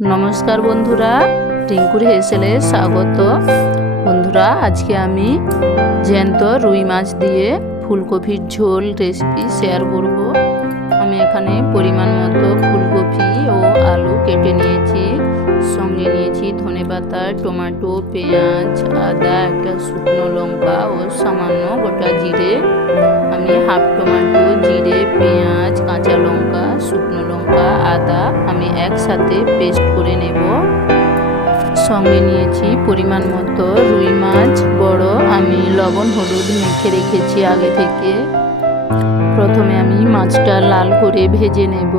নমস্কার বন্ধুরা, টিঙ্কুর হেসেলে স্বাগত। বন্ধুরা, আজকে আমি জ্যান্ত রুই মাছ দিয়ে ফুলকপির ঝোল রেসিপি শেয়ার করব। আমি এখানে পরিমাণ মতো ফুলকপি ও আলু কেটে নিয়েছি, সঙ্গে নিয়েছি ধনেপাতা টমেটো, পেঁয়াজ, আদা, একটা শুকনো লঙ্কা ও সামান্য গোটা জিরে। আমি হাফ টমেটো, জিরে সঙ্গে নিয়েছি পরিমাণ মতো রুই মাছ, বড়, আমি লবণ, হলুদ মেখে রেখেছি আগে থেকে। প্রথমে আমি মাছটা লাল করে ভেজে নেব।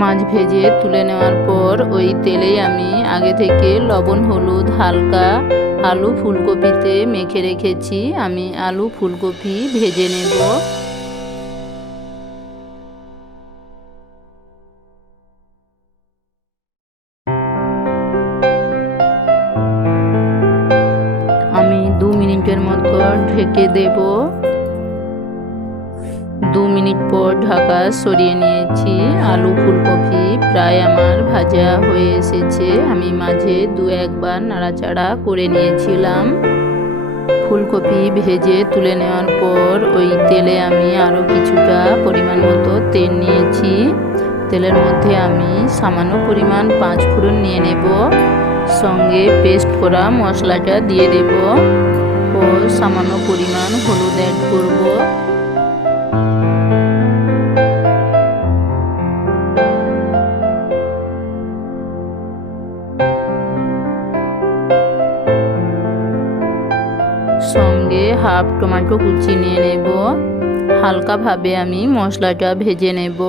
মাছ ভেজে তুলে নেওয়ার পর ওই তেলেই আমি আগে থেকে লবণ, হলুদ, হালকা আলু ফুলকপিতে মেখে রেখেছি। আমি আলু ফুলকপি ভেজে নেব। মিনিটের মতো ঢেকে দেব। দু মিনিট পর ঢাকা সরিয়ে নিয়েছি। আলু ফুলকপি প্রায় আমার ভাজা হয়ে এসেছে। আমি মাঝে দু একবার নাড়াচাড়া করে নিয়েছিলাম। ফুলকপি ভেজে তুলে নেওয়ার পর ওই তেলে আমি আরও কিছুটা পরিমাণ মতো তেল নিয়েছি। তেলের মধ্যে আমি সামান্য পরিমাণ পাঁচ ফোড়ন নিয়ে নেব। সঙ্গে পেস্ট করা মশলাটা দিয়ে দেব। ও সামান্য পরিমাণ হলুদ অ্যাড করব সঙ্গে হাফ টমেটো কুচি নিয়ে নেব। হালকাভাবে আমি মশলাটা ভেজে নেব।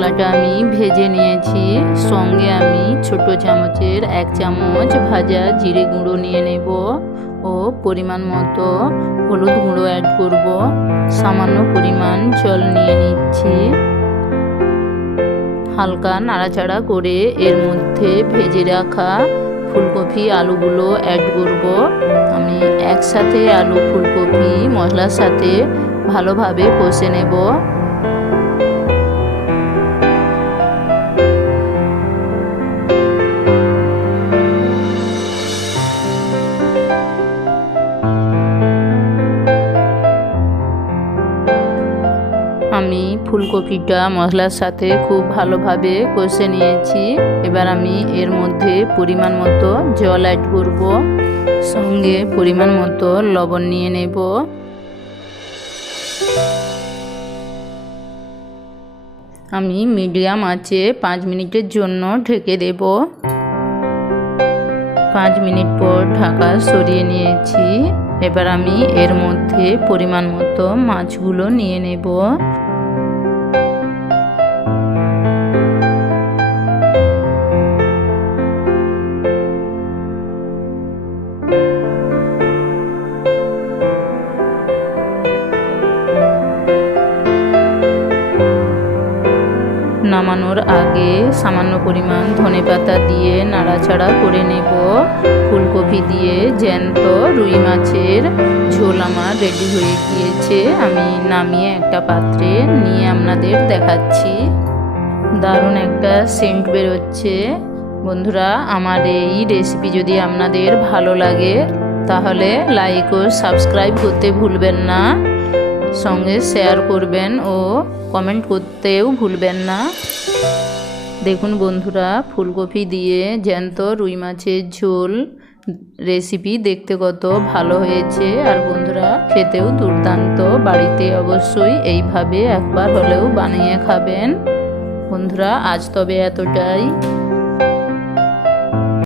মশলাটা আমি ভেজে নিয়েছি। সঙ্গে আমি ছোট চামচের এক চামচ ভাজা জিরে গুঁড়ো নিয়ে নেব ও পরিমাণ মতো হলুদ গুঁড়ো অ্যাড করব। সামান্য পরিমাণ জল নিয়ে নিচ্ছি। হালকা নাড়াচাড়া করে এর মধ্যে ভেজে রাখা ফুলকপি আলুগুলো অ্যাড করব। আমি একসাথে আলু, ফুলকপি, মশলার সাথে ভালোভাবে কষে নেব। আমি ফুলকপিটা মশলার সাথে খুব ভালোভাবে কষে নিয়েছি। এবার আমি এর মধ্যে পরিমাণ মতো জল অ্যাড করব। সঙ্গে পরিমাণ মতো লবণ নিয়ে নেব। আমি মিডিয়াম আঁচে পাঁচ মিনিটের জন্য ঢেকে দেব। পাঁচ মিনিট পর ঢাকা সরিয়ে নিয়েছি। এবার আমি এর মধ্যে পরিমাণ মতো মাছগুলো নিয়ে নেব। নামানোর আগে সামান্য পরিমাণ ধনে পাতা দিয়ে নাড়াচাড়া করে নেব। ফুলকপি দিয়ে জ্যান্ত রুই মাছের ঝোল আমার রেডি হয়ে গিয়েছে। আমি নামিয়ে একটা পাত্রে নিয়ে আপনাদের দেখাচ্ছি। দারুণ একটা সেন্ট বেরোচ্ছে। বন্ধুরা, আমার এই রেসিপি যদি আপনাদের ভালো লাগে, তাহলে লাইক ও সাবস্ক্রাইব করতে ভুলবেন না। সঙ্গে শেয়ার করবেন ও কমেন্ট করতেও ভুলবেন না। দেখুন বন্ধুরা, ফুলকপি দিয়ে জ্যান্ত রুই মাছের ঝোল রেসিপি দেখতে কত ভালো হয়েছে। আর বন্ধুরা, খেতেও দুর্দান্ত। বাড়িতে অবশ্যই এইভাবে একবার হলেও বানিয়ে খাবেন। বন্ধুরা, আজ তবে এতটাই।